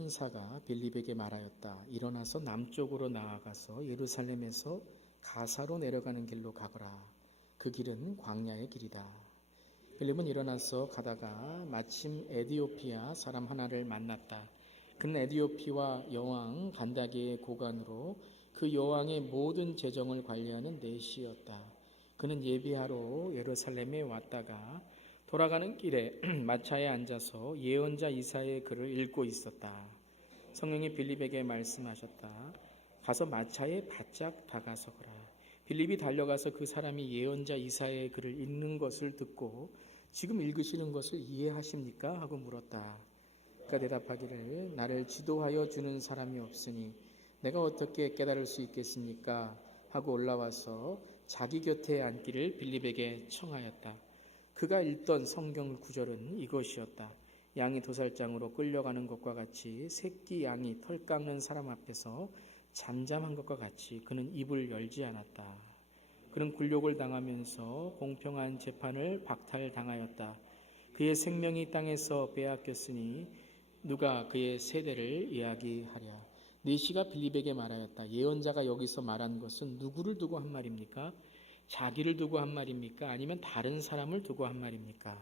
천사가 빌립에게 말하였다. 일어나서 남쪽으로 나아가서 예루살렘에서 가사로 내려가는 길로 가거라. 그 길은 광야의 길이다. 빌립은 일어나서 가다가 마침 에디오피아 사람 하나를 만났다. 그는 에디오피아 여왕 간다게의 고관으로 그 여왕의 모든 재정을 관리하는 내시였다. 그는 예비하러 예루살렘에 왔다가 돌아가는 길에 마차에 앉아서 예언자 이사야의 글을 읽고 있었다. 성령이 빌립에게 말씀하셨다. 가서 마차에 바짝 다가서거라. 빌립이 달려가서 그 사람이 예언자 이사야의 글을 읽는 것을 듣고 지금 읽으시는 것을 이해하십니까? 하고 물었다. 그가 대답하기를 나를 지도하여 주는 사람이 없으니 내가 어떻게 깨달을 수 있겠습니까? 하고 올라와서 자기 곁에 앉기를 빌립에게 청하였다. 그가 읽던 성경 구절은 이것이었다. 양이 도살장으로 끌려가는 것과 같이 새끼 양이 털 깎는 사람 앞에서 잠잠한 것과 같이 그는 입을 열지 않았다. 그는 굴욕을 당하면서 공평한 재판을 박탈당하였다. 그의 생명이 땅에서 빼앗겼으니 누가 그의 세대를 이야기하랴. 내시가 빌립에게 말하였다. 예언자가 여기서 말한 것은 누구를 두고 한 말입니까? 자기를 두고 한 말입니까? 아니면 다른 사람을 두고 한 말입니까?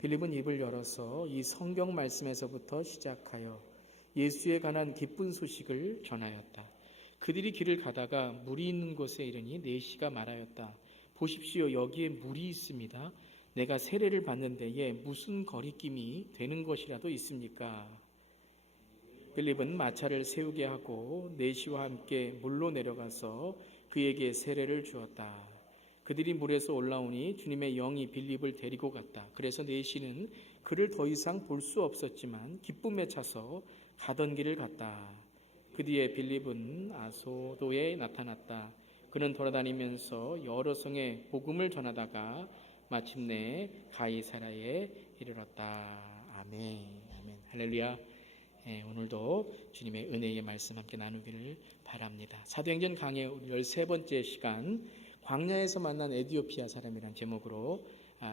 빌립은 입을 열어서 이 성경 말씀에서부터 시작하여 예수에 관한 기쁜 소식을 전하였다. 그들이 길을 가다가 물이 있는 곳에 이르니 내시가 말하였다. 보십시오, 여기에 물이 있습니다. 내가 세례를 받는 데에 무슨 거리낌이 되는 것이라도 있습니까? 빌립은 마차를 세우게 하고 내시와 함께 물로 내려가서 그에게 세례를 주었다. 그들이 물에서 올라오니 주님의 영이 빌립을 데리고 갔다. 그래서 내시는 그를 더 이상 볼 수 없었지만 기쁨에 차서 가던 길을 갔다. 그 뒤에 빌립은 아소도에 나타났다. 그는 돌아다니면서 여러 성에 복음을 전하다가 마침내 가이사랴에 이르렀다. 아멘. 아멘. 할렐루야. 오늘도 주님의 은혜의 말씀 함께 나누기를 바랍니다. 사도행전 강의 13번째 시간, 광야에서 만난 에디오피아 사람이란 제목으로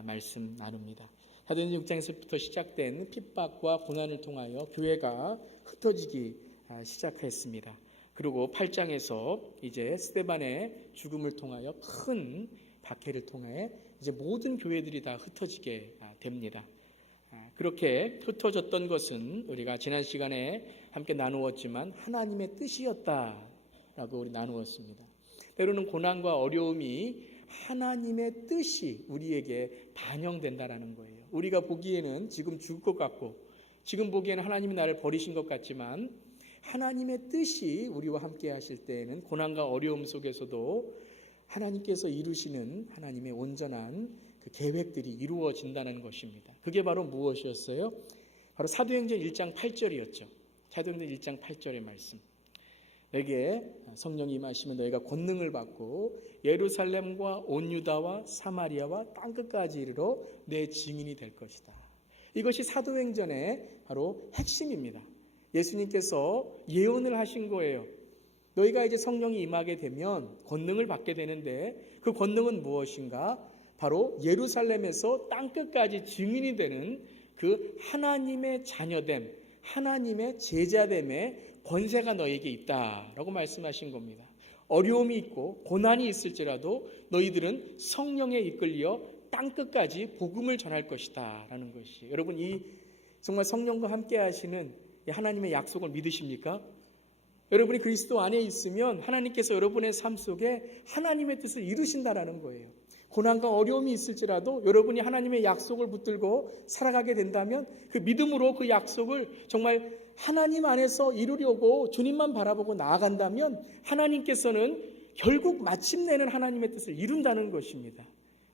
말씀 나눕니다. 사도행전 6장에서부터 시작된 핍박과 고난을 통하여 교회가 흩어지기 시작했습니다. 그리고 8장에서 이제 스데반의 죽음을 통하여 큰 박해를 통해 이제 모든 교회들이 다 흩어지게 됩니다. 그렇게 흩어졌던 것은 우리가 지난 시간에 함께 나누었지만 하나님의 뜻이었다라고 우리 나누었습니다. 때로는 고난과 어려움이 하나님의 뜻이 우리에게 반영된다라는 거예요. 우리가 보기에는 지금 죽을 것 같고 지금 보기에는 하나님이 나를 버리신 것 같지만 하나님의 뜻이 우리와 함께 하실 때에는 고난과 어려움 속에서도 하나님께서 이루시는 하나님의 온전한 그 계획들이 이루어진다는 것입니다. 그게 바로 무엇이었어요? 바로 사도행전 1장 8절이었죠. 사도행전 1장 8절의 말씀. 너에게 성령이 임하시면 너희가 권능을 받고 예루살렘과 온 유다와 사마리아와 땅끝까지 이르러 내 증인이 될 것이다. 이것이 사도행전의 바로 핵심입니다. 예수님께서 예언을 하신 거예요. 너희가 이제 성령이 임하게 되면 권능을 받게 되는데 그 권능은 무엇인가? 바로 예루살렘에서 땅끝까지 증인이 되는 그 하나님의 자녀됨, 하나님의 제자됨의 권세가 너에게 있다라고 말씀하신 겁니다. 어려움이 있고 고난이 있을지라도 너희들은 성령에 이끌려 땅끝까지 복음을 전할 것이다 라는 것이, 여러분 이 정말 성령과 함께 하시는 하나님의 약속을 믿으십니까? 여러분이 그리스도 안에 있으면 하나님께서 여러분의 삶 속에 하나님의 뜻을 이루신다라는 거예요. 고난과 어려움이 있을지라도 여러분이 하나님의 약속을 붙들고 살아가게 된다면 그 믿음으로 그 약속을 정말 하나님 안에서 이루려고 주님만 바라보고 나아간다면 하나님께서는 결국 마침내는 하나님의 뜻을 이룬다는 것입니다.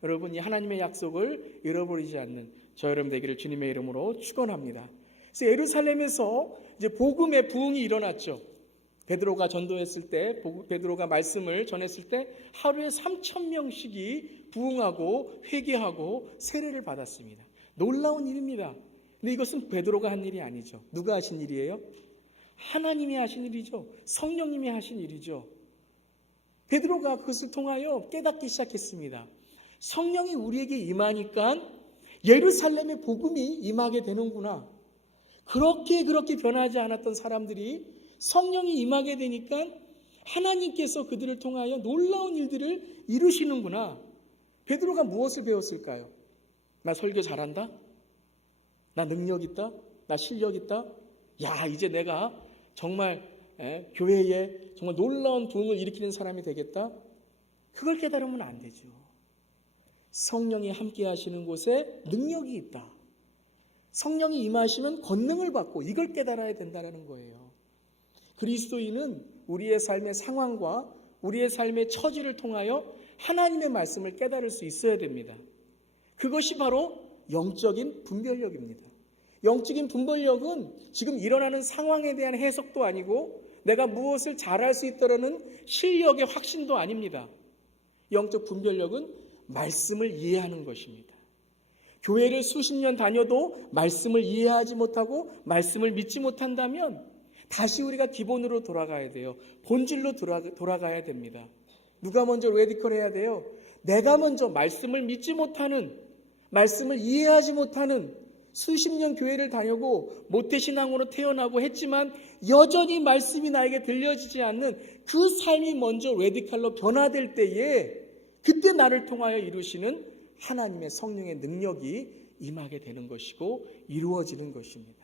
여러분 이 하나님의 약속을 잃어버리지 않는 저 여러분 되기를 주님의 이름으로 축원합니다. 그래서 예루살렘에서 이제 복음의 부흥이 일어났죠. 베드로가 전도했을 때, 베드로가 말씀을 전했을 때 하루에 3,000명씩이 부흥하고 회개하고 세례를 받았습니다. 놀라운 일입니다. 근데 이것은 베드로가 한 일이 아니죠. 누가 하신 일이에요? 하나님이 하신 일이죠. 성령님이 하신 일이죠. 베드로가 그것을 통하여 깨닫기 시작했습니다. 성령이 우리에게 임하니까 예루살렘의 복음이 임하게 되는구나. 그렇게 변하지 않았던 사람들이 성령이 임하게 되니까 하나님께서 그들을 통하여 놀라운 일들을 이루시는구나. 베드로가 무엇을 배웠을까요? 나 설교 잘한다? 나 능력 있다? 나 실력 있다? 야, 이제 내가 정말 교회에 정말 놀라운 부흥을 일으키는 사람이 되겠다? 그걸 깨달으면 안 되죠. 성령이 함께 하시는 곳에 능력이 있다. 성령이 임하시면 권능을 받고 이걸 깨달아야 된다는 거예요. 그리스도인은 우리의 삶의 상황과 우리의 삶의 처지를 통하여 하나님의 말씀을 깨달을 수 있어야 됩니다. 그것이 바로 영적인 분별력입니다. 영적인 분별력은 지금 일어나는 상황에 대한 해석도 아니고 내가 무엇을 잘할 수 있다는 실력의 확신도 아닙니다. 영적 분별력은 말씀을 이해하는 것입니다. 교회를 수십 년 다녀도 말씀을 이해하지 못하고 말씀을 믿지 못한다면 다시 우리가 기본으로 돌아가야 돼요. 본질로 돌아가야 됩니다. 누가 먼저 레디컬 해야 돼요? 내가 먼저 말씀을 믿지 못하는, 말씀을 이해하지 못하는, 수십 년 교회를 다녀고 모태신앙으로 태어나고 했지만 여전히 말씀이 나에게 들려지지 않는 그 삶이 먼저 레디컬로 변화될 때에 그때 나를 통하여 이루시는 하나님의 성령의 능력이 임하게 되는 것이고 이루어지는 것입니다.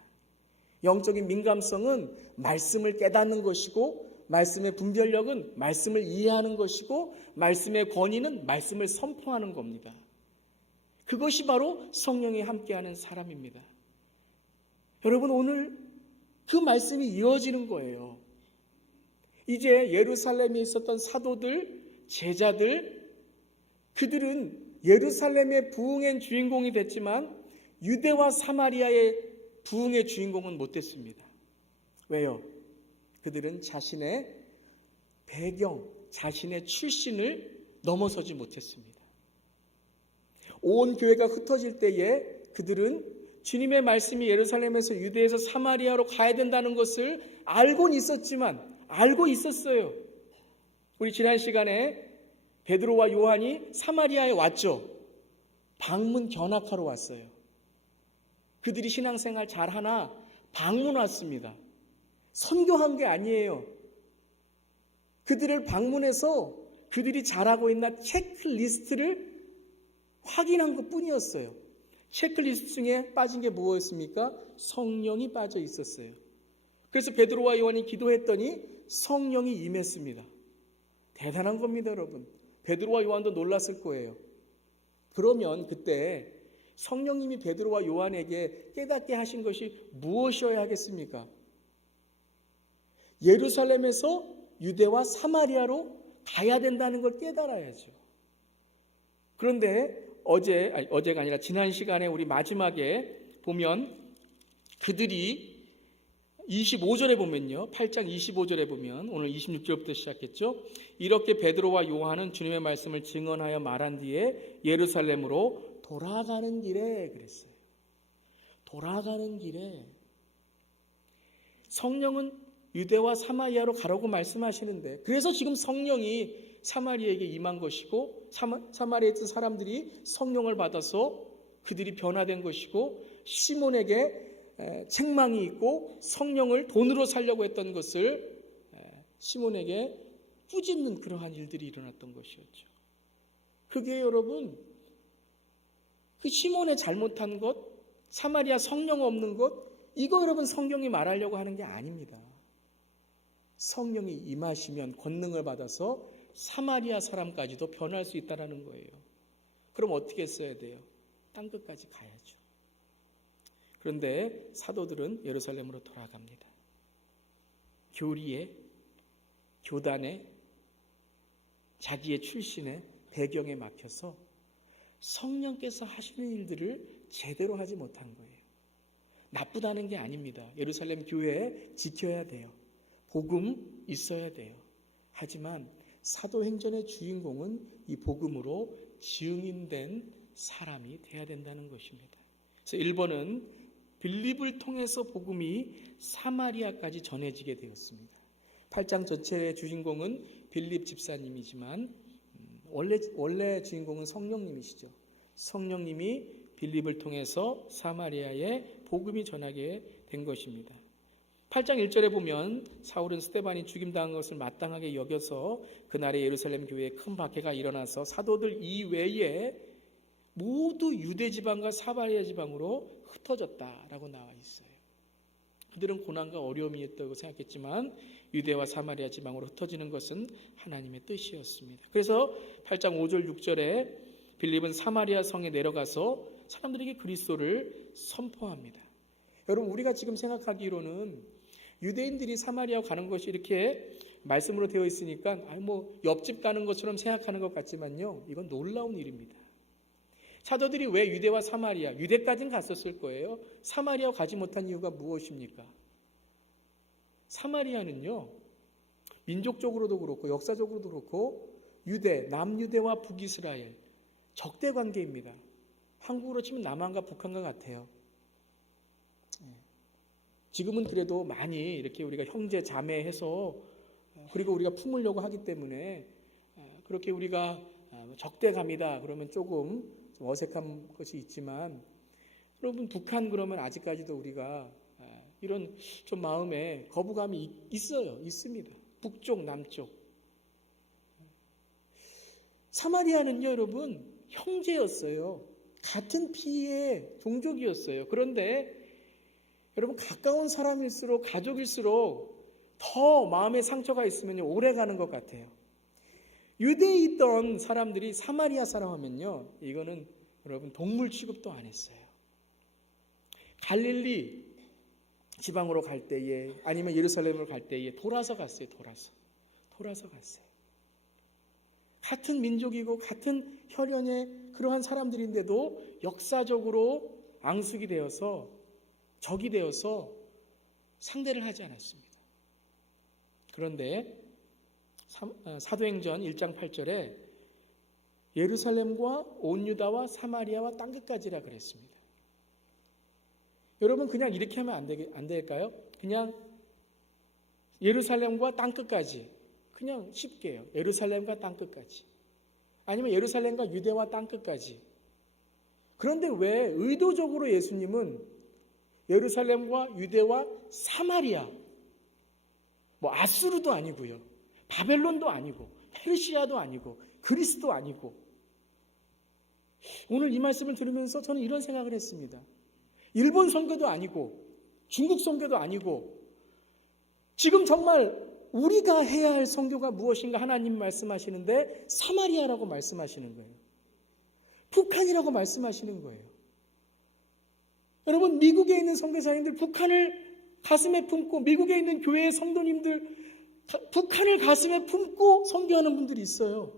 영적인 민감성은 말씀을 깨닫는 것이고 말씀의 분별력은 말씀을 이해하는 것이고 말씀의 권위는 말씀을 선포하는 겁니다. 그것이 바로 성령이 함께하는 사람입니다. 여러분, 오늘 그 말씀이 이어지는 거예요. 이제 예루살렘에 있었던 사도들, 제자들, 그들은 예루살렘의 부흥의 주인공이 됐지만 유대와 사마리아의 부흥의 주인공은 못 됐습니다. 왜요? 그들은 자신의 배경, 자신의 출신을 넘어서지 못했습니다. 온 교회가 흩어질 때에 그들은 주님의 말씀이 예루살렘에서 유대에서 사마리아로 가야 된다는 것을 알고 있었어요. 우리 지난 시간에 베드로와 요한이 사마리아에 왔죠. 방문 견학하러 왔어요. 그들이 신앙생활 잘하나 방문 왔습니다. 선교한 게 아니에요. 그들을 방문해서 그들이 잘하고 있나 체크리스트를 확인한 것뿐이었어요. 체크리스트 중에 빠진 게 무엇입니까? 성령이 빠져 있었어요. 그래서 베드로와 요한이 기도했더니 성령이 임했습니다. 대단한 겁니다, 여러분. 베드로와 요한도 놀랐을 거예요. 그러면 그때 성령님이 베드로와 요한에게 깨닫게 하신 것이 무엇이어야 하겠습니까? 예루살렘에서 유대와 사마리아로 가야 된다는 걸 깨달아야죠. 그런데 어제가 아니라 지난 시간에 우리 마지막에 보면 그들이 25절에 보면요. 8장 25절에 보면 오늘 26절부터 시작했죠. 이렇게 베드로와 요한은 주님의 말씀을 증언하여 말한 뒤에 예루살렘으로 돌아가는 길에 그랬어요. 돌아가는 길에 성령은 유대와 사마리아로 가라고 말씀하시는데 그래서 지금 성령이 사마리아에게 임한 것이고 사마리아에 있던 사람들이 성령을 받아서 그들이 변화된 것이고 시몬에게 책망이 있고 성령을 돈으로 살려고 했던 것을 시몬에게 꾸짖는 그러한 일들이 일어났던 것이었죠. 그게 여러분 그 시몬의 잘못한 것, 사마리아 성령 없는 것, 이거 여러분 성경이 말하려고 하는 게 아닙니다. 성령이 임하시면 권능을 받아서 사마리아 사람까지도 변할 수 있다는 거예요. 그럼 어떻게 써야 돼요? 땅끝까지 가야죠. 그런데 사도들은 예루살렘으로 돌아갑니다. 교리에, 교단에, 자기의 출신에, 배경에 막혀서 성령께서 하시는 일들을 제대로 하지 못한 거예요. 나쁘다는 게 아닙니다. 예루살렘 교회에 지켜야 돼요. 복음 있어야 돼요. 하지만 사도행전의 주인공은 이 복음으로 증인된 사람이 돼야 된다는 것입니다. 그래서 1번은 빌립을 통해서 복음이 사마리아까지 전해지게 되었습니다. 8장 전체의 주인공은 빌립 집사님이지만 원래 주인공은 성령님이시죠. 성령님이 빌립을 통해서 사마리아에 복음이 전하게 된 것입니다. 8장 1절에 보면 사울은 스데반이 죽임당한 것을 마땅하게 여겨서 그날에 예루살렘 교회에 큰 박해가 일어나서 사도들 이외에 모두 유대 지방과 사마리아 지방으로 흩어졌다라고 나와 있어요. 그들은 고난과 어려움이 있다고 생각했지만 유대와 사마리아 지방으로 흩어지는 것은 하나님의 뜻이었습니다. 그래서 8장 5절 6절에 빌립은 사마리아 성에 내려가서 사람들에게 그리스도를 선포합니다. 여러분, 우리가 지금 생각하기로는 유대인들이 사마리아 가는 것이 이렇게 말씀으로 되어 있으니까 옆집 가는 것처럼 생각하는 것 같지만요, 이건 놀라운 일입니다. 사도들이 왜 유대와 사마리아, 유대까지는 갔었을 거예요. 사마리아 가지 못한 이유가 무엇입니까? 사마리아는요, 민족적으로도 그렇고 역사적으로도 그렇고 유대, 남유대와 북이스라엘 적대 관계입니다. 한국으로 치면 남한과 북한과 같아요. 지금은 그래도 많이 이렇게 우리가 형제 자매해서 그리고 우리가 품으려고 하기 때문에 그렇게 우리가 적대감이다 그러면 조금 어색한 것이 있지만, 여러분, 북한 그러면 아직까지도 우리가 이런 좀 마음에 거부감이 있습니다. 북쪽, 남쪽. 사마리아는요, 여러분, 형제였어요. 같은 피의 종족이었어요. 그런데 여러분, 가까운 사람일수록, 가족일수록 더 마음에 상처가 있으면 오래 가는 것 같아요. 유대에 있던 사람들이 사마리아 사람 하면요, 이거는 여러분 동물 취급도 안 했어요. 갈릴리 지방으로 갈 때에 아니면 예루살렘으로 갈 때에 돌아서 갔어요. 돌아서 갔어요. 같은 민족이고 같은 혈연의 그러한 사람들인데도 역사적으로 앙숙이 되어서 적이 되어서 상대를 하지 않았습니다. 그런데 사도행전 1장 8절에 예루살렘과 온 유다와 사마리아와 땅끝까지라 그랬습니다. 여러분, 그냥 이렇게 하면 안 될까요? 그냥 예루살렘과 땅끝까지, 그냥 쉽게요. 예루살렘과 땅끝까지, 아니면 예루살렘과 유대와 땅끝까지. 그런데 왜 의도적으로 예수님은 예루살렘과 유대와 사마리아, 아수르도 아니고요, 바벨론도 아니고, 페르시아도 아니고, 그리스도 아니고, 오늘 이 말씀을 들으면서 저는 이런 생각을 했습니다. 일본 선교도 아니고, 중국 선교도 아니고, 지금 정말 우리가 해야 할 선교가 무엇인가 하나님 말씀하시는데 사마리아라고 말씀하시는 거예요. 북한이라고 말씀하시는 거예요. 여러분, 미국에 있는 선교사님들 북한을 가슴에 품고, 미국에 있는 교회의 성도님들 북한을 가슴에 품고 선교하는 분들이 있어요.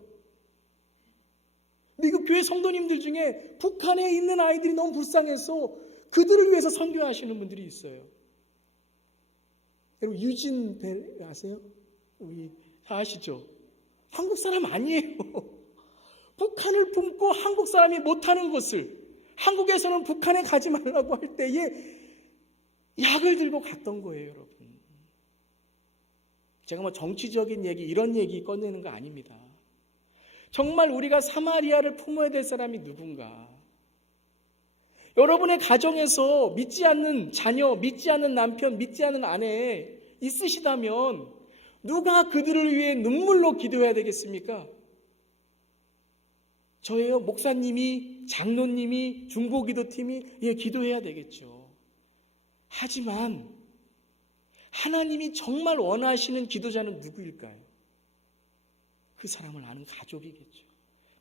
미국 교회 성도님들 중에 북한에 있는 아이들이 너무 불쌍해서 그들을 위해서 선교하시는 분들이 있어요. 여러분, 유진 벨 아세요? 우리 다 아시죠? 한국 사람 아니에요. 북한을 품고 한국 사람이 못하는 것을, 한국에서는 북한에 가지 말라고 할 때에 약을 들고 갔던 거예요, 여러분. 제가 정치적인 얘기, 이런 얘기 꺼내는 거 아닙니다. 정말 우리가 사마리아를 품어야 될 사람이 누군가? 여러분의 가정에서 믿지 않는 자녀, 믿지 않는 남편, 믿지 않는 아내 있으시다면 누가 그들을 위해 눈물로 기도해야 되겠습니까? 저예요. 목사님이, 장로님이, 중보기도팀이 기도해야 되겠죠. 하지만 하나님이 정말 원하시는 기도자는 누구일까요? 그 사람을 아는 가족이겠죠.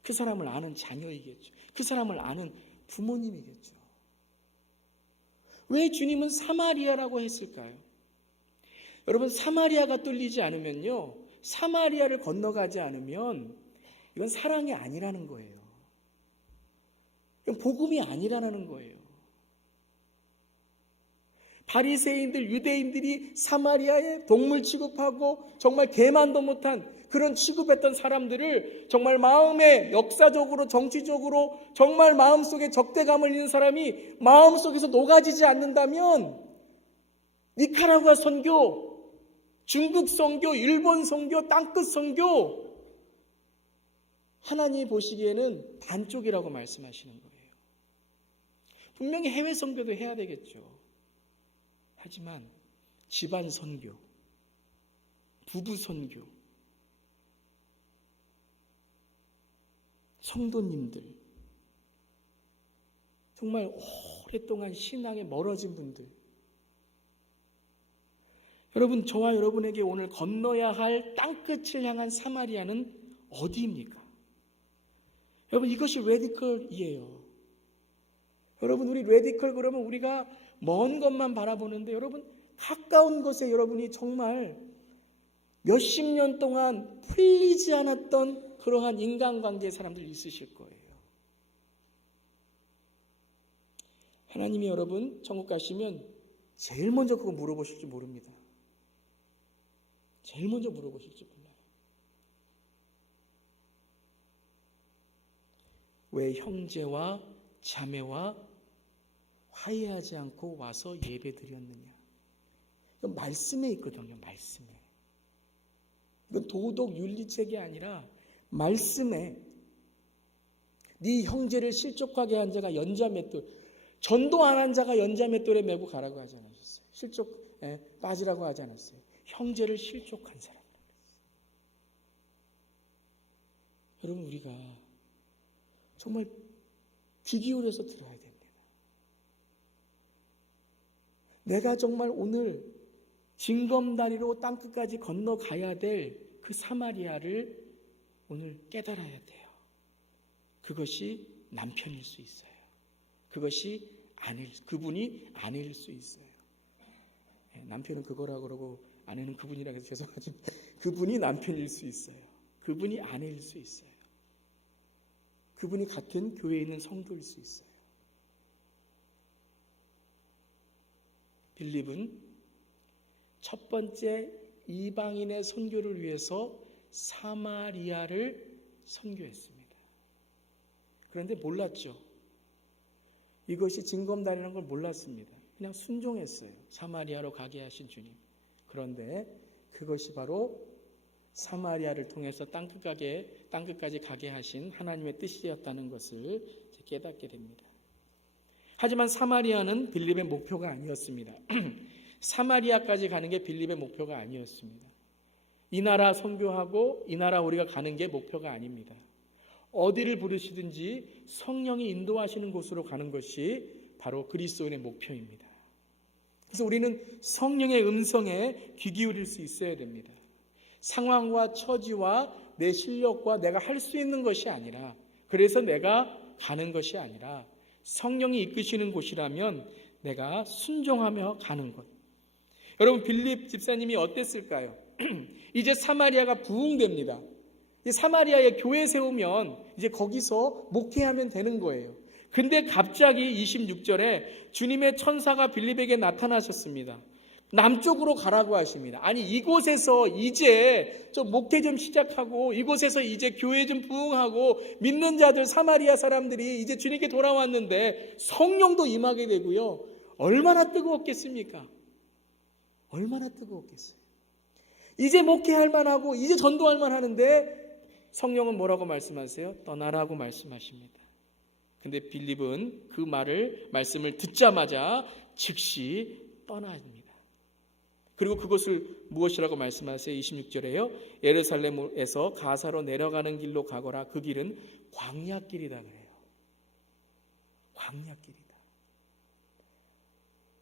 그 사람을 아는 자녀이겠죠. 그 사람을 아는 부모님이겠죠. 왜 주님은 사마리아라고 했을까요? 여러분, 사마리아가 뚫리지 않으면요, 사마리아를 건너가지 않으면 이건 사랑이 아니라는 거예요. 이건 복음이 아니라는 거예요. 바리새인들, 유대인들이 사마리아에 동물 취급하고 정말 개만도 못한 그런 취급했던 사람들을 정말 마음에, 역사적으로, 정치적으로 정말 마음속에 적대감을 잃는 사람이 마음속에서 녹아지지 않는다면 니카라구아 선교, 중국 선교, 일본 선교, 땅끝 선교, 하나님이 보시기에는 반쪽이라고 말씀하시는 거예요. 분명히 해외 선교도 해야 되겠죠. 하지만 집안 선교, 부부 선교, 성도님들, 정말 오랫동안 신앙에 멀어진 분들, 여러분, 저와 여러분에게 오늘 건너야 할 땅끝을 향한 사마리아는 어디입니까? 여러분, 이것이 레디컬이에요. 여러분, 우리 레디컬 그러면 우리가 먼 것만 바라보는데, 여러분, 가까운 곳에 여러분이 정말 몇십 년 동안 풀리지 않았던 그러한 인간관계의 사람들 있으실 거예요. 하나님이 여러분 천국 가시면 제일 먼저 그거 물어보실지 모릅니다. 제일 먼저 물어보실지 몰라요. 왜 형제와 자매와 화해하지 않고 와서 예배 드렸느냐? 이건 말씀에 있거든요. 말씀에. 이건 도덕 윤리책이 아니라 말씀에 네 형제를 실족하게 한 자가 연자맷돌, 전도 안 한 자가 연자맷돌에 메고 가라고 하지 않았어요. 실족에 빠지라고 하지 않았어요. 형제를 실족한 사람. 여러분, 우리가 정말 귀 기울여서 들어야 됩니다. 내가 정말 오늘 징검다리로 땅끝까지 건너가야 될 그 사마리아를 오늘 깨달아야 돼요. 그것이 남편일 수 있어요. 그것이 그분이 아내일 수 있어요. 남편은 그거라 그러고 아내는 그분이라 해서 죄송하지만 그분이 남편일 수 있어요. 그분이 아내일 수 있어요. 그분이 같은 교회에 있는 성도일 수 있어요. 빌립은 첫 번째 이방인의 선교를 위해서 사마리아를 선교했습니다. 그런데 몰랐죠. 이것이 징검다리라는 걸 몰랐습니다. 그냥 순종했어요. 사마리아로 가게 하신 주님. 그런데 그것이 바로 사마리아를 통해서 땅끝까지 가게 하신 하나님의 뜻이었다는 것을 깨닫게 됩니다. 하지만 사마리아는 빌립의 목표가 아니었습니다. 사마리아까지 가는 게 빌립의 목표가 아니었습니다. 이 나라 선교하고 이 나라 우리가 가는 게 목표가 아닙니다. 어디를 부르시든지 성령이 인도하시는 곳으로 가는 것이 바로 그리스도인의 목표입니다. 그래서 우리는 성령의 음성에 귀 기울일 수 있어야 됩니다. 상황과 처지와 내 실력과 내가 할 수 있는 것이 아니라, 그래서 내가 가는 것이 아니라 성령이 이끄시는 곳이라면 내가 순종하며 가는 것. 여러분, 빌립 집사님이 어땠을까요? 이제 사마리아가 부흥됩니다. 사마리아에 교회 세우면 이제 거기서 목회하면 되는 거예요. 근데 갑자기 26절에 주님의 천사가 빌립에게 나타나셨습니다. 남쪽으로 가라고 하십니다. 아니, 이곳에서 이제 좀 목회 좀 시작하고 이곳에서 이제 교회 좀 부흥하고 믿는 자들 사마리아 사람들이 이제 주님께 돌아왔는데 성령도 임하게 되고요. 얼마나 뜨거웠겠습니까? 얼마나 뜨거웠겠어요. 이제 목회할 만하고 이제 전도할 만하는데 성령은 뭐라고 말씀하세요? 떠나라고 말씀하십니다. 근데 빌립은 그 말씀을 듣자마자 즉시 떠납니다. 그리고 그것을 무엇이라고 말씀하세요? 26절에요. 예루살렘에서 가사로 내려가는 길로 가거라. 그 길은 광야길이다 그래요. 광야길이다.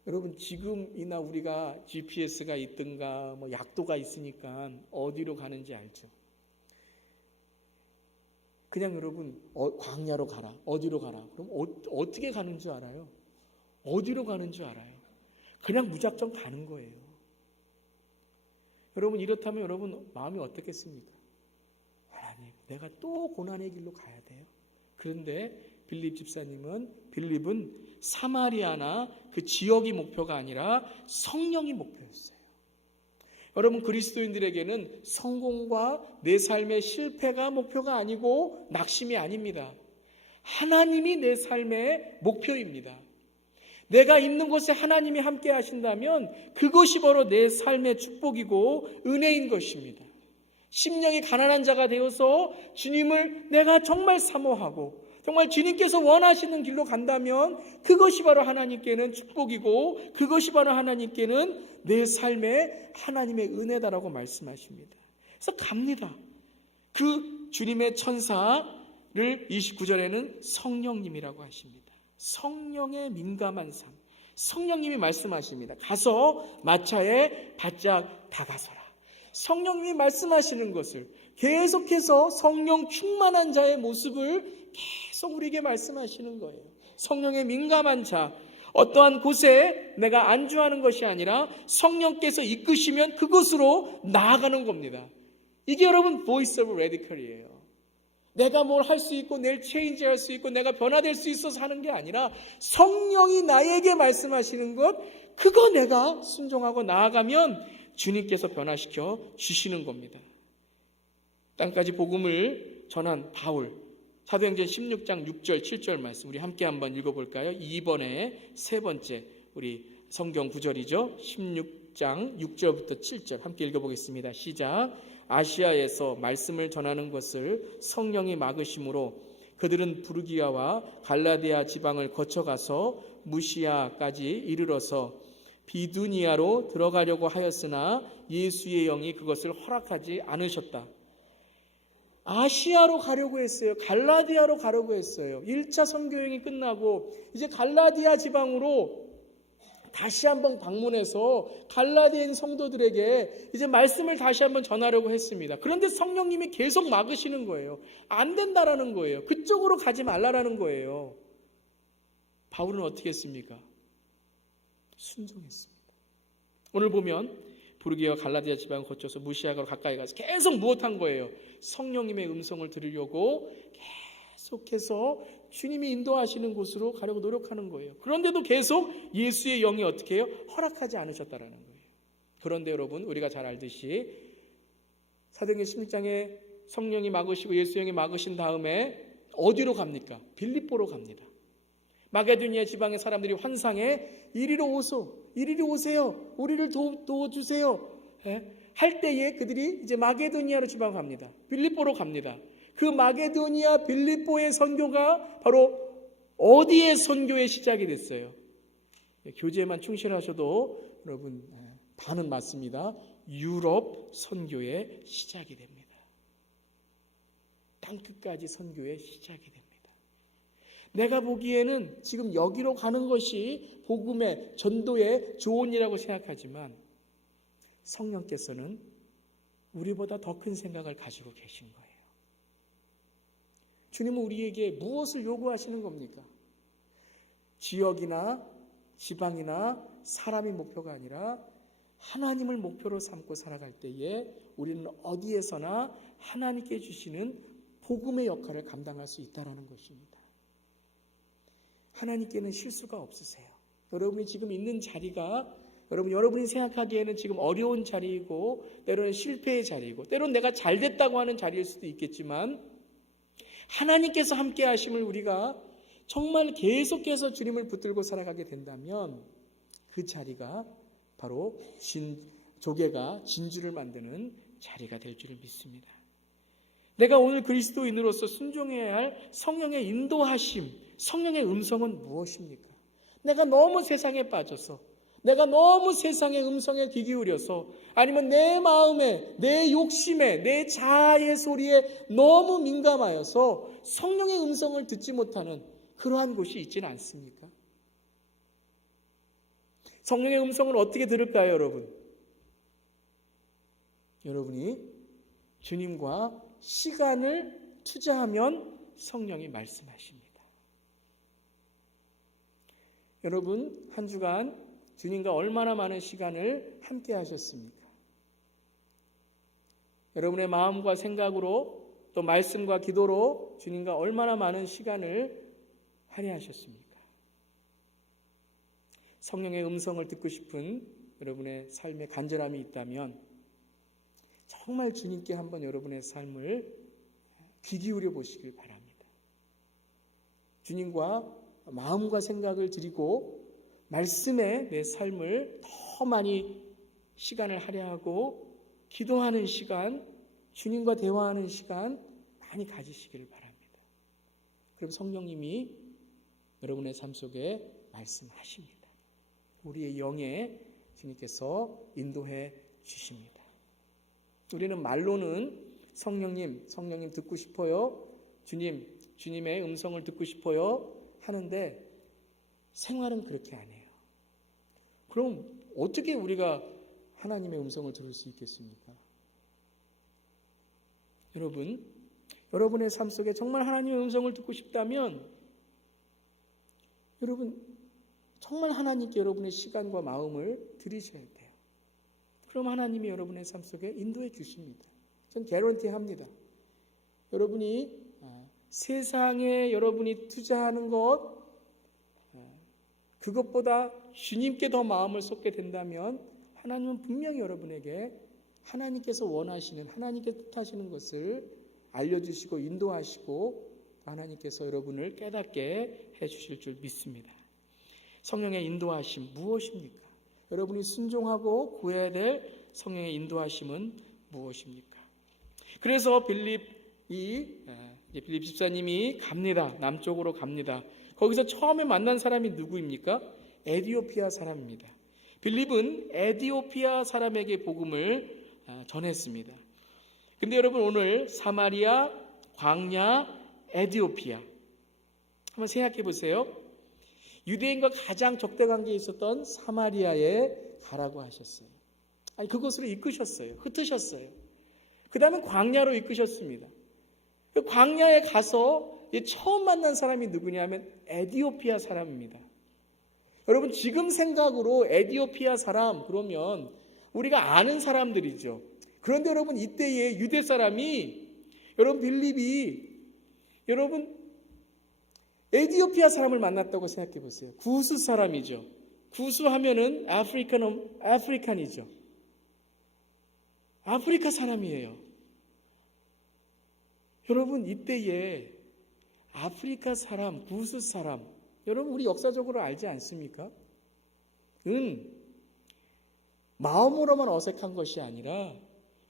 여러분, 지금이나 우리가 GPS가 있든가 뭐 약도가 있으니까 어디로 가는지 알죠? 그냥 여러분 광야로 가라. 어디로 가라. 그럼 어떻게 가는 줄 알아요? 어디로 가는 줄 알아요? 그냥 무작정 가는 거예요. 여러분, 이렇다면 여러분 마음이 어떻겠습니까? 하나님, 내가 또 고난의 길로 가야 돼요. 그런데 빌립은 사마리아나 그 지역이 목표가 아니라 성령이 목표였어요. 여러분, 그리스도인들에게는 성공과 내 삶의 실패가 목표가 아니고 낙심이 아닙니다. 하나님이 내 삶의 목표입니다. 내가 있는 곳에 하나님이 함께 하신다면 그것이 바로 내 삶의 축복이고 은혜인 것입니다. 심령이 가난한 자가 되어서 주님을 내가 정말 사모하고 정말 주님께서 원하시는 길로 간다면 그것이 바로 하나님께는 축복이고 그것이 바로 하나님께는 내 삶에 하나님의 은혜다라고 말씀하십니다. 그래서 갑니다. 그 주님의 천사를 29절에는 성령님이라고 하십니다. 성령의 민감한 삶. 성령님이 말씀하십니다. 가서 마차에 바짝 다가서라. 성령님이 말씀하시는 것을 계속해서 성령 충만한 자의 모습을 계속 우리에게 말씀하시는 거예요. 성령의 민감한 자, 어떠한 곳에 내가 안주하는 것이 아니라 성령께서 이끄시면 그곳으로 나아가는 겁니다. 이게 여러분 보이스 오브 레디컬이에요. 내가 뭘 할 수 있고 내일 체인지할 수 있고 내가 변화될 수 있어서 하는 게 아니라 성령이 나에게 말씀하시는 것, 그거 내가 순종하고 나아가면 주님께서 변화시켜 주시는 겁니다. 땅까지 복음을 전한 바울, 사도행전 16장 6절 7절 말씀 우리 함께 한번 읽어볼까요? 2번에 세 번째 우리 성경 구절이죠. 16장 6절부터 7절 함께 읽어보겠습니다. 시작. 아시아에서 말씀을 전하는 것을 성령이 막으심으로 그들은 부르기아와 갈라디아 지방을 거쳐가서 무시아까지 이르러서 비두니아로 들어가려고 하였으나 예수의 영이 그것을 허락하지 않으셨다. 아시아로 가려고 했어요. 갈라디아로 가려고 했어요. 1차 선교여행이 끝나고 이제 갈라디아 지방으로 다시 한번 방문해서 갈라디아인 성도들에게 이제 말씀을 다시 한번 전하려고 했습니다. 그런데 성령님이 계속 막으시는 거예요. 안 된다라는 거예요. 그쪽으로 가지 말라라는 거예요. 바울은 어떻게 했습니까? 순종했습니다. 오늘 보면 부르기아와 갈라디아 지방을 거쳐서 무시아가로 가까이 가서 계속 무엇한 거예요? 성령님의 음성을 들으려고 계속해서 주님이 인도하시는 곳으로 가려고 노력하는 거예요. 그런데도 계속 예수의 영이 어떻게 해요? 허락하지 않으셨다라는 거예요. 그런데 여러분 우리가 잘 알듯이 사도행전 16장에 성령이 막으시고 예수의 영이 막으신 다음에 어디로 갑니까? 빌립보로 갑니다. 마게도니아 지방의 사람들이 환상에 이리로 오세요. 우리를 도와주세요. 할 때에 그들이 이제 마게도니아로 지방 갑니다. 빌립보로 갑니다. 그 마게도니아 빌립보의 선교가 바로 어디의 선교의 시작이 됐어요? 교재에만 충실하셔도 여러분 반은 맞습니다. 유럽 선교의 시작이 됩니다. 땅끝까지 선교의 시작이 됩니다. 내가 보기에는 지금 여기로 가는 것이 복음의 전도의 조언이라고 생각하지만 성령께서는 우리보다 더 큰 생각을 가지고 계신 거예요. 주님은 우리에게 무엇을 요구하시는 겁니까? 지역이나 지방이나 사람이 목표가 아니라 하나님을 목표로 삼고 살아갈 때에 우리는 어디에서나 하나님께 주시는 복음의 역할을 감당할 수 있다는 것입니다. 하나님께는 실수가 없으세요. 여러분이 지금 있는 자리가 여러분이 생각하기에는 지금 어려운 자리이고 때로는 실패의 자리이고 때로는 내가 잘됐다고 하는 자리일 수도 있겠지만 하나님께서 함께 하심을 우리가 정말 계속해서 주님을 붙들고 살아가게 된다면 그 자리가 바로 조개가 진주를 만드는 자리가 될 줄을 믿습니다. 내가 오늘 그리스도인으로서 순종해야 할 성령의 인도하심, 성령의 음성은 무엇입니까? 내가 너무 세상에 빠져서 내가 너무 세상의 음성에 귀 기울여서 아니면 내 마음에 내 욕심에 내 자아의 소리에 너무 민감하여서 성령의 음성을 듣지 못하는 그러한 곳이 있지는 않습니까? 성령의 음성을 어떻게 들을까요, 여러분? 여러분이 주님과 시간을 투자하면 성령이 말씀하십니다. 여러분 한 주간 주님과 얼마나 많은 시간을 함께 하셨습니까? 여러분의 마음과 생각으로 또 말씀과 기도로 주님과 얼마나 많은 시간을 할애하셨습니까? 성령의 음성을 듣고 싶은 여러분의 삶에 간절함이 있다면 정말 주님께 한번 여러분의 삶을 귀 기울여 보시길 바랍니다. 주님과 마음과 생각을 드리고 말씀에 내 삶을 더 많이 시간을 할애하고 기도하는 시간, 주님과 대화하는 시간 많이 가지시기를 바랍니다. 그럼 성령님이 여러분의 삶 속에 말씀하십니다. 우리의 영에 주님께서 인도해 주십니다. 우리는 말로는 성령님 듣고 싶어요. 주님의 음성을 듣고 싶어요. 하는데 생활은 그렇게 안 해요. 그럼 어떻게 우리가 하나님의 음성을 들을 수 있겠습니까? 여러분의 삶 속에 정말 하나님의 음성을 듣고 싶다면 여러분 정말 하나님께 여러분의 시간과 마음을 드리셔야 돼요. 그럼 하나님이 여러분의 삶 속에 인도해 주십니다. 전 개런티 합니다. 여러분이 세상에 여러분이 투자하는 것 그것보다 주님께 더 마음을 쏟게 된다면 하나님은 분명히 여러분에게 하나님께서 원하시는 하나님께 뜻하시는 것을 알려주시고 인도하시고 하나님께서 여러분을 깨닫게 해주실 줄 믿습니다. 성령의 인도하심 무엇입니까? 여러분이 순종하고 구해야 될 성령의 인도하심은 무엇입니까? 그래서 빌립 집사님이 갑니다. 남쪽으로 갑니다. 거기서 처음에 만난 사람이 누구입니까? 에디오피아 사람입니다. 빌립은 에디오피아 사람에게 복음을 전했습니다. 근데 여러분 오늘 사마리아, 광야, 에디오피아 한번 생각해 보세요. 유대인과 가장 적대관계에 있었던 사마리아에 가라고 하셨어요. 아니 그곳으로 이끄셨어요. 흩으셨어요. 그 다음에 광야로 이끄셨습니다. 그 광야에 가서 처음 만난 사람이 누구냐면 에디오피아 사람입니다. 여러분 지금 생각으로 에디오피아 사람 그러면 우리가 아는 사람들이죠. 그런데 여러분 이때의 유대 사람이 여러분 빌립이 여러분 에디오피아 사람을 만났다고 생각해 보세요. 구스 사람이죠. 구스 하면은 아프리칸이죠. 아프리카 사람이에요. 여러분 이때에 아프리카 사람, 구스 사람 여러분 우리 역사적으로 알지 않습니까? 마음으로만 어색한 것이 아니라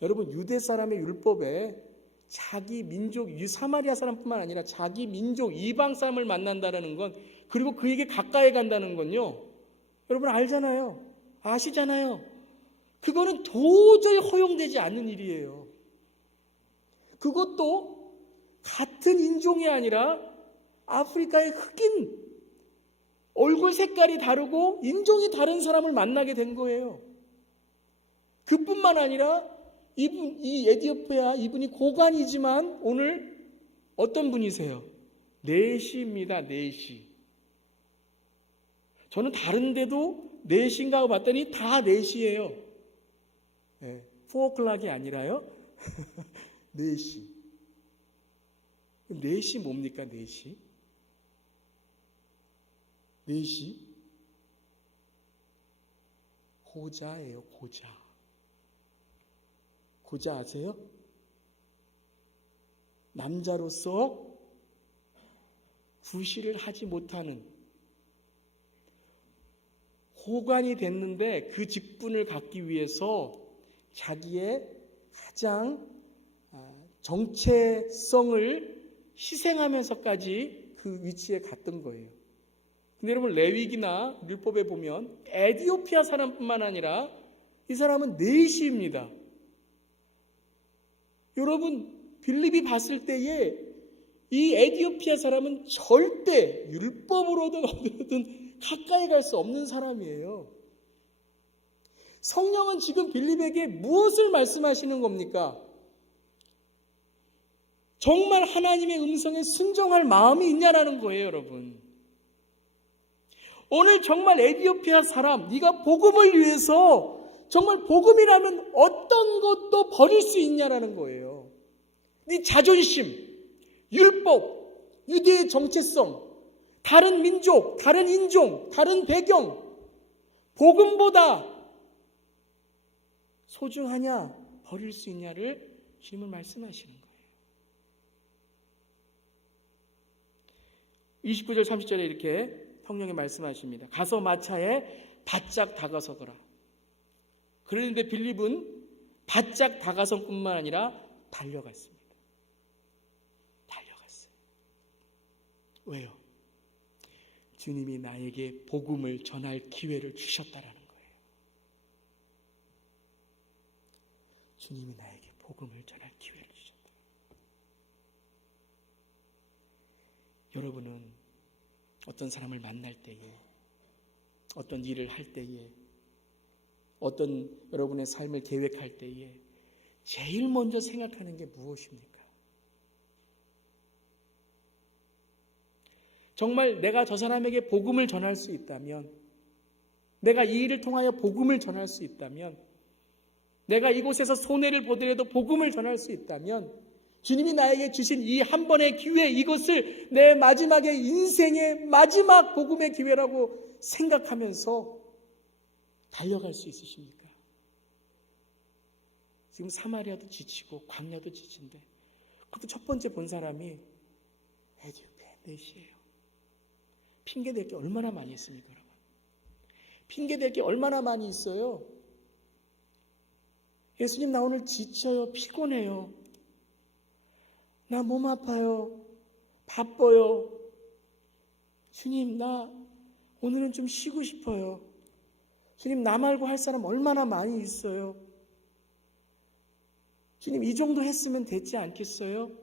여러분 유대 사람의 율법에 자기 민족 사마리아 사람뿐만 아니라 자기 민족 이방 사람을 만난다는 건 그리고 그에게 가까이 간다는 건요. 여러분 알잖아요. 아시잖아요. 그거는 도저히 허용되지 않는 일이에요. 그것도 같은 인종이 아니라 아프리카의 흑인 얼굴 색깔이 다르고 인종이 다른 사람을 만나게 된 거예요. 그뿐만 아니라 이 에디오피아 이분이 고관이지만 오늘 어떤 분이세요? 내시입니다. 내시. 저는 다른 데도 내시인가 하고 봤더니 다 내시예요. 네, 4o'clock이 아니라요. 내시. 내시 뭡니까? 내시? 내시? 고자예요. 고자. 고자 아세요? 남자로서 구실을 하지 못하는 호관이 됐는데 그 직분을 갖기 위해서 자기의 가장 정체성을 희생하면서까지 그 위치에 갔던 거예요. 근데 여러분 레위기나 율법에 보면 에디오피아 사람뿐만 아니라 이 사람은 내시입니다. 여러분 빌립이 봤을 때에 이 에디오피아 사람은 절대 율법으로든 어디로든 가까이 갈 수 없는 사람이에요. 성령은 지금 빌립에게 무엇을 말씀하시는 겁니까? 정말 하나님의 음성에 순종할 마음이 있냐라는 거예요, 여러분. 오늘 정말 에디오피아 사람, 네가 복음을 위해서 정말 복음이라면 어떤 것도 버릴 수 있냐라는 거예요. 네 자존심, 율법, 유대의 정체성, 다른 민족, 다른 인종, 다른 배경, 복음보다 소중하냐, 버릴 수 있냐를 주님은 말씀하시는 거예요. 29절 30절에 이렇게 성령이 말씀하십니다. 가서 마차에 바짝 다가서거라. 그런데 빌립은 바짝 다가선 뿐만 아니라 달려갔습니다. 달려갔어요. 왜요? 주님이 나에게 복음을 전할 기회를 주셨다라는 거예요. 주님이 나에게 복음을 전할 기회를 주셨다. 여러분은 어떤 사람을 만날 때에, 어떤 일을 할 때에, 어떤 여러분의 삶을 계획할 때에 제일 먼저 생각하는 게 무엇입니까? 정말 내가 저 사람에게 복음을 전할 수 있다면, 내가 이 일을 통하여 복음을 전할 수 있다면, 내가 이곳에서 손해를 보더라도 복음을 전할 수 있다면, 주님이 나에게 주신 이 한 번의 기회, 이것을 내 마지막의 인생의 마지막 복음의 기회라고 생각하면서 달려갈 수 있으십니까? 지금 사마리아도 지치고 광야도 지친데, 그것도 첫 번째 본 사람이 에디오피아 내시예요. 핑계댈 게 얼마나 많이 있습니까, 여러분? 핑계댈 게 얼마나 많이 있어요. 예수님, 나 오늘 지쳐요. 피곤해요. 나 몸 아파요. 바빠요. 주님, 나 오늘은 좀 쉬고 싶어요. 주님, 나 말고 할 사람 얼마나 많이 있어요. 주님, 이 정도 했으면 됐지 않겠어요?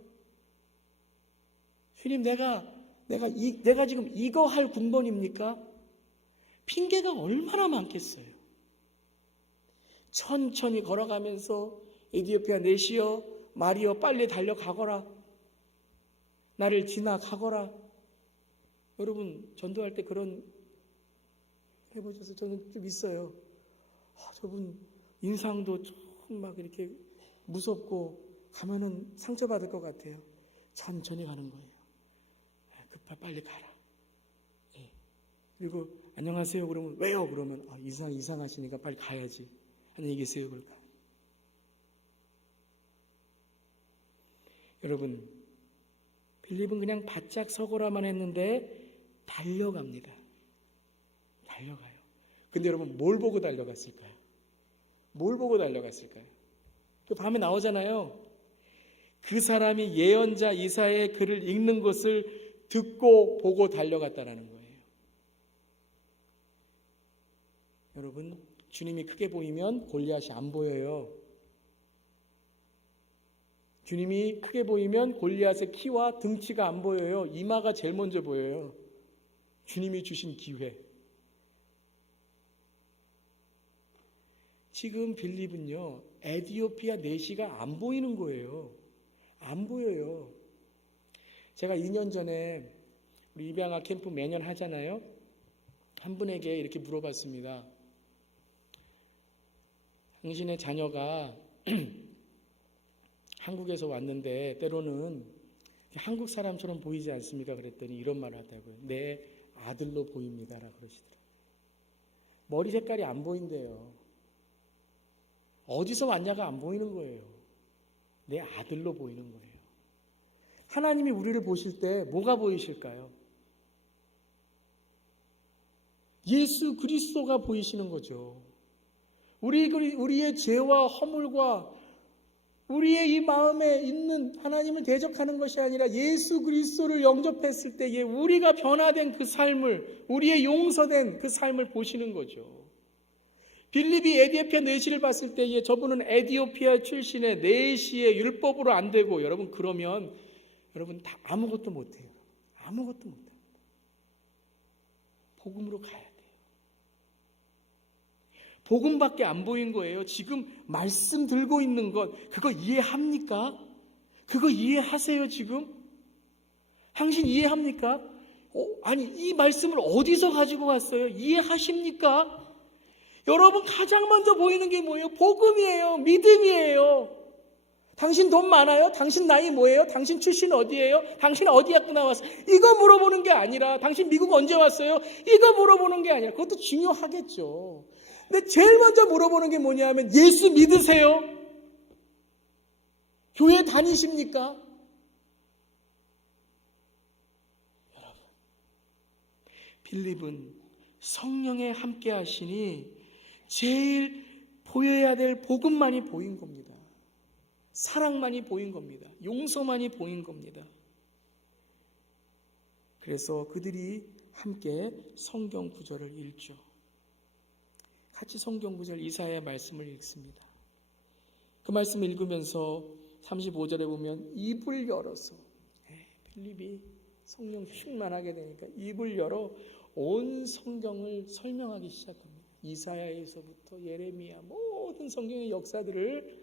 주님, 내가 지금 이거 할 군번입니까? 핑계가 얼마나 많겠어요. 천천히 걸어가면서 에디오피아 내시여, 마리여, 빨리 달려가거라. 나를 지나가거라. 여러분, 전도할 때 그런 해보셔서 저는 좀 있어요. 저분 인상도 좀 막 이렇게 무섭고 가면은 상처받을 것 같아요. 천천히 가는 거예요. 빨리 가라. 예. 그리고 안녕하세요 그러면 왜요? 그러면 이상하시니까 빨리 가야지. 안녕히 계세요. 그럴까? 여러분, 빌립은 그냥 바짝 서거라만 했는데 달려갑니다. 달려가요. 근데 여러분, 뭘 보고 달려갔을까요? 뭘 보고 달려갔을까요? 그 밤에 나오잖아요. 그 사람이 예언자 이사야의 글을 읽는 것을 듣고 보고 달려갔다라는 거예요. 여러분, 주님이 크게 보이면 골리앗이 안 보여요. 주님이 크게 보이면 골리앗의 키와 등치가 안 보여요. 이마가 제일 먼저 보여요. 주님이 주신 기회. 지금 빌립은요, 에디오피아 내시가 안 보이는 거예요. 안 보여요. 제가 2년 전에 우리 입양아 캠프 매년 하잖아요. 한 분에게 이렇게 물어봤습니다. 당신의 자녀가 한국에서 왔는데 때로는 한국 사람처럼 보이지 않습니까? 그랬더니 이런 말을 하더라고요. 내 아들로 보입니다라고 그러시더라고요. 머리 색깔이 안 보인대요. 어디서 왔냐가 안 보이는 거예요. 내 아들로 보이는 거예요. 하나님이 우리를 보실 때 뭐가 보이실까요? 예수 그리스도가 보이시는 거죠. 우리의 죄와 허물과 우리의 이 마음에 있는 하나님을 대적하는 것이 아니라 예수 그리스도를 영접했을 때에 우리가 변화된 그 삶을, 우리의 용서된 그 삶을 보시는 거죠. 빌립이 에디오피아 내시를 봤을 때에 저분은 에디오피아 출신의 내시의 율법으로 안 되고, 여러분 그러면 여러분 다 아무것도 못해요. 아무것도 못해요. 복음으로 가야 돼요. 복음밖에 안 보인 거예요. 지금 말씀 들고 있는 것, 그거 이해합니까? 그거 이해하세요 지금? 당신 이해합니까? 아니, 이 말씀을 어디서 가지고 왔어요? 이해하십니까? 여러분, 가장 먼저 보이는 게 뭐예요? 복음이에요. 믿음이에요. 당신 돈 많아요? 당신 나이 뭐예요? 당신 출신 어디예요? 당신 어디 학교 나왔어요? 이거 물어보는 게 아니라, 당신 미국 언제 왔어요? 이거 물어보는 게 아니라, 그것도 중요하겠죠. 근데 제일 먼저 물어보는 게 뭐냐 하면, 예수 믿으세요? 교회 다니십니까? 여러분, 빌립은 성령에 함께 하시니 제일 보여야 될 복음만이 보인 겁니다. 사랑만이 보인 겁니다. 용서만이 보인 겁니다. 그래서 그들이 함께 성경 구절을 읽죠. 같이 성경 구절 이사야의 말씀을 읽습니다. 그 말씀 읽으면서 35절에 보면 입을 열어서 빌립이 성령 충만하게 되니까 입을 열어 온 성경을 설명하기 시작합니다. 이사야에서부터 예레미야 모든 성경의 역사들을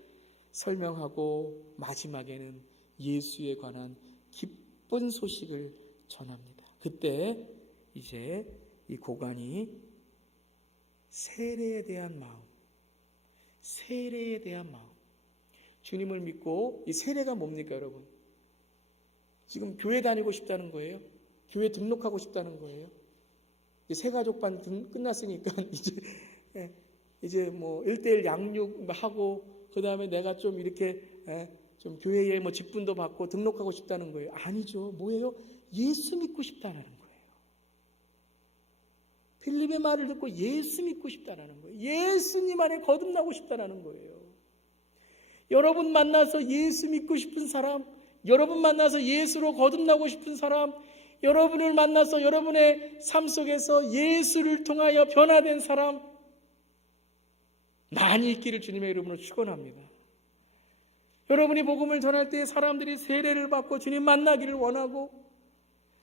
설명하고 마지막에는 예수에 관한 기쁜 소식을 전합니다. 그때 이제 이 고관이 세례에 대한 마음, 주님을 믿고, 이 세례가 뭡니까 여러분? 지금 교회 다니고 싶다는 거예요? 교회 등록하고 싶다는 거예요? 새가족반 끝났으니까 이제 뭐 1:1 양육하고 그 다음에 내가 좀 이렇게 좀 교회에 뭐 직분도 받고 등록하고 싶다는 거예요? 아니죠. 뭐예요? 예수 믿고 싶다는 거예요. 빌립의 말을 듣고 예수 믿고 싶다는 거예요. 예수님 안에 거듭나고 싶다는 거예요. 여러분 만나서 예수 믿고 싶은 사람, 여러분 만나서 예수로 거듭나고 싶은 사람, 여러분을 만나서 여러분의 삶 속에서 예수를 통하여 변화된 사람 많이 있기를 주님의 이름으로 축원합니다. 여러분이 복음을 전할 때 사람들이 세례를 받고 주님 만나기를 원하고,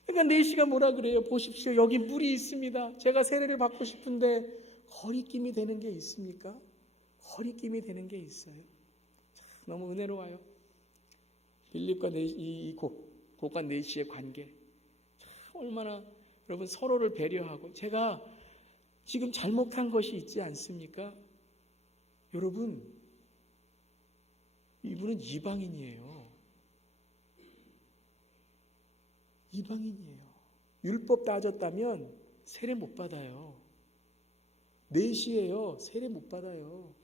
그러니까 4시가 뭐라 그래요? 보십시오. 여기 물이 있습니다. 제가 세례를 받고 싶은데 거리낌이 되는 게 있습니까? 거리낌이 되는 게 있어요. 너무 은혜로워요. 빌립과 이 고관 4시의 관계 참 얼마나 여러분 서로를 배려하고, 제가 지금 잘못한 것이 있지 않습니까? 여러분 이분은 이방인이에요. 율법 따졌다면 세례 못 받아요. 4시예요. 세례 못 받아요.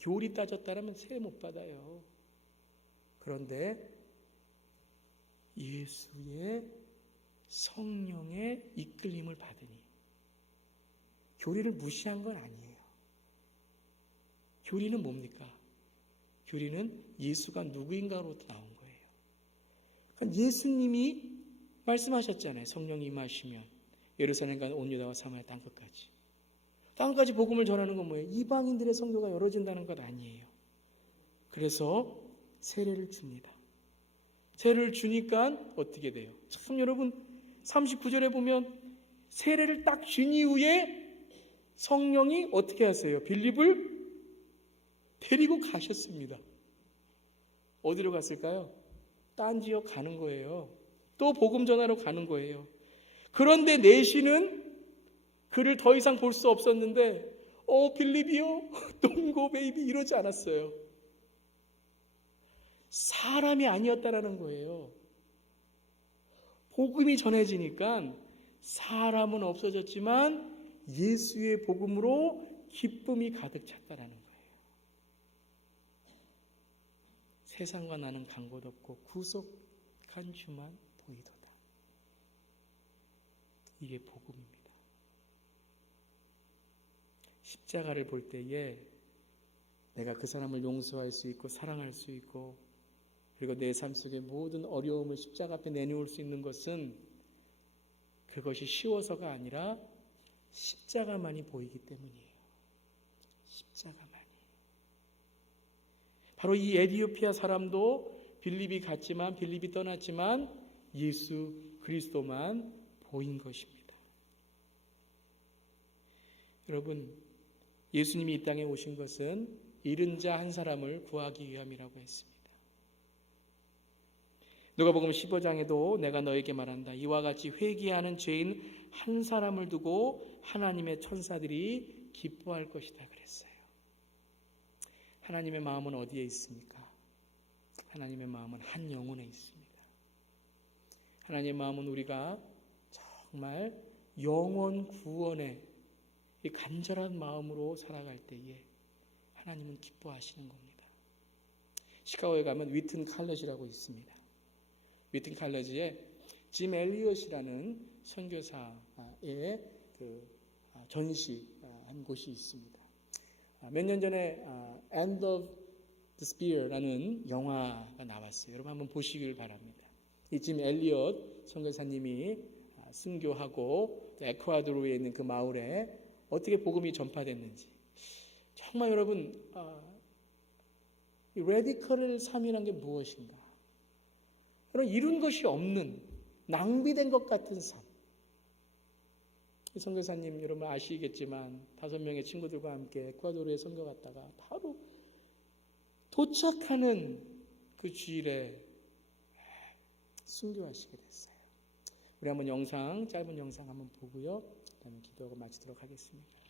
교리 따졌다면 세례 못 받아요. 그런데 예수의 성령의 이끌림을 받으니 교리를 무시한 건 아니에요. 교리는 뭡니까? 교리는 예수가 누구인가로부터 나온 거예요. 그러니까 예수님이 말씀하셨잖아요. 성령이 임하시면 예루살렘과 온 유다와 사마리아 땅끝까지 복음을 전하는 건 뭐예요? 이방인들의 성도가 열어진다는 것 아니에요. 그래서 세례를 줍니다. 세례를 주니까 어떻게 돼요? 참 여러분 39절에 보면 세례를 딱 준 이후에 성령이 어떻게 하세요? 빌립을 데리고 가셨습니다. 어디로 갔을까요? 딴 지역 가는 거예요. 또 복음 전하러 가는 거예요. 그런데 내시는 그를 더 이상 볼 수 없었는데 빌립이요? Don't go baby 이러지 않았어요. 사람이 아니었다라는 거예요. 복음이 전해지니까 사람은 없어졌지만 예수의 복음으로 기쁨이 가득 찼다라는 거예요. 세상과 나는 간 곳 없고 구속한 주만 보이도다. 이게 복음입니다. 십자가를 볼 때에 내가 그 사람을 용서할 수 있고 사랑할 수 있고, 그리고 내 삶 속의 모든 어려움을 십자가 앞에 내놓을 수 있는 것은 그것이 쉬워서가 아니라 십자가만이 보이기 때문이에요. 십자가만이. 바로 이 에디오피아 사람도 빌립이 떠났지만 예수 그리스도만 보인 것입니다. 여러분, 예수님이 이 땅에 오신 것은 잃은 자 한 사람을 구하기 위함이라고 했습니다. 누가복음 15장에도 내가 너에게 말한다. 이와 같이 회개하는 죄인 한 사람을 두고 하나님의 천사들이 기뻐할 것이다 그랬어요. 하나님의 마음은 어디에 있습니까? 하나님의 마음은 한 영혼에 있습니다. 하나님의 마음은 우리가 정말 영원 구원의 이 간절한 마음으로 살아갈 때에 하나님은 기뻐하시는 겁니다. 시카고에 가면 위튼 칼레지라고 있습니다. 위튼 칼레지에 짐 엘리엇이라는 선교사의 전시한 곳이 있습니다. 몇 년 전에 End of the Spear라는 영화가 나왔어요. 여러분 한번 보시길 바랍니다. 이 짐 엘리엇 선교사님이 순교하고 에콰도르에 있는 그 마을에 어떻게 복음이 전파됐는지. 정말 여러분, 이 레디컬 삶이란 게 무엇인가? 여러분, 이룬 것이 없는 낭비된 것 같은 삶. 선교사님 여러분 아시겠지만 5명의 친구들과 함께 에콰도르에 선교 갔다가 바로 도착하는 그 주일에 순교하시게 됐어요. 우리 한번 짧은 영상 한번 보고요. 그다음에 기도하고 마치도록 하겠습니다.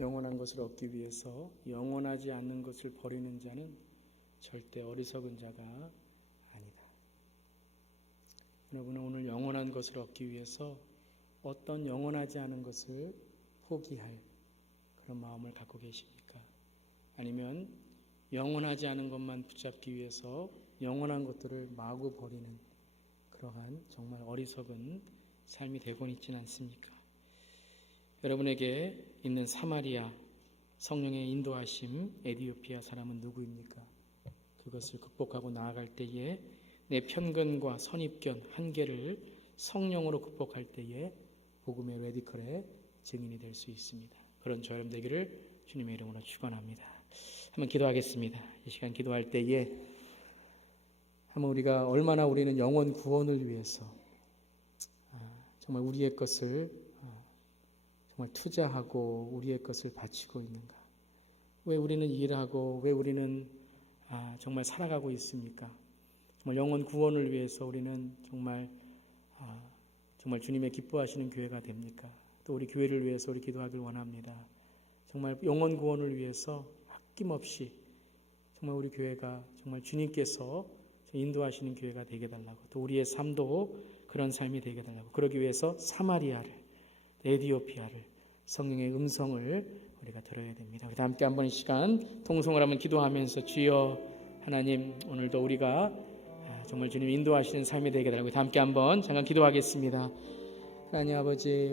영원한 것을 얻기 위해서 영원하지 않는 것을 버리는 자는 절대 어리석은 자가 아니다. 여러분은 오늘 영원한 것을 얻기 위해서 어떤 영원하지 않은 것을 포기할 그런 마음을 갖고 계십니까? 아니면 영원하지 않은 것만 붙잡기 위해서 영원한 것들을 마구 버리는 그러한 정말 어리석은 삶이 되곤 있지는 않습니까? 여러분에게 있는 사마리아 성령의 인도하심 에티오피아 사람은 누구입니까? 그것을 극복하고 나아갈 때에 내 편견과 선입견, 한계를 성령으로 극복할 때에 복음의 레디컬의 증인이 될 수 있습니다. 그런 저 여러분 되기를 주님의 이름으로 축원합니다. 한번 기도하겠습니다. 이 시간 기도할 때에 한번 우리가 얼마나 우리는 영혼 구원을 위해서 정말 우리의 것을 정말 투자하고 우리의 것을 바치고 있는가? 왜 우리는 일하고 왜 우리는 정말 살아가고 있습니까? 정말 영혼 구원을 위해서 우리는 정말 주님의 기뻐하시는 교회가 됩니까? 또 우리 교회를 위해서 우리 기도하길 원합니다. 정말 영혼 구원을 위해서 아낌없이 정말 우리 교회가 정말 주님께서 인도하시는 교회가 되게 달라고, 또 우리의 삶도 그런 삶이 되게 달라고, 그러기 위해서 사마리아를, 에티오피아를, 성령의 음성을 우리가 들어야 됩니다. 우리 다 함께 한번 이 시간 통성을 한번 기도하면서 주여 하나님, 오늘도 우리가 정말 주님 인도하시는 삶이 되게 달라고 다 함께 한번 잠깐 기도하겠습니다. 하나님 아버지,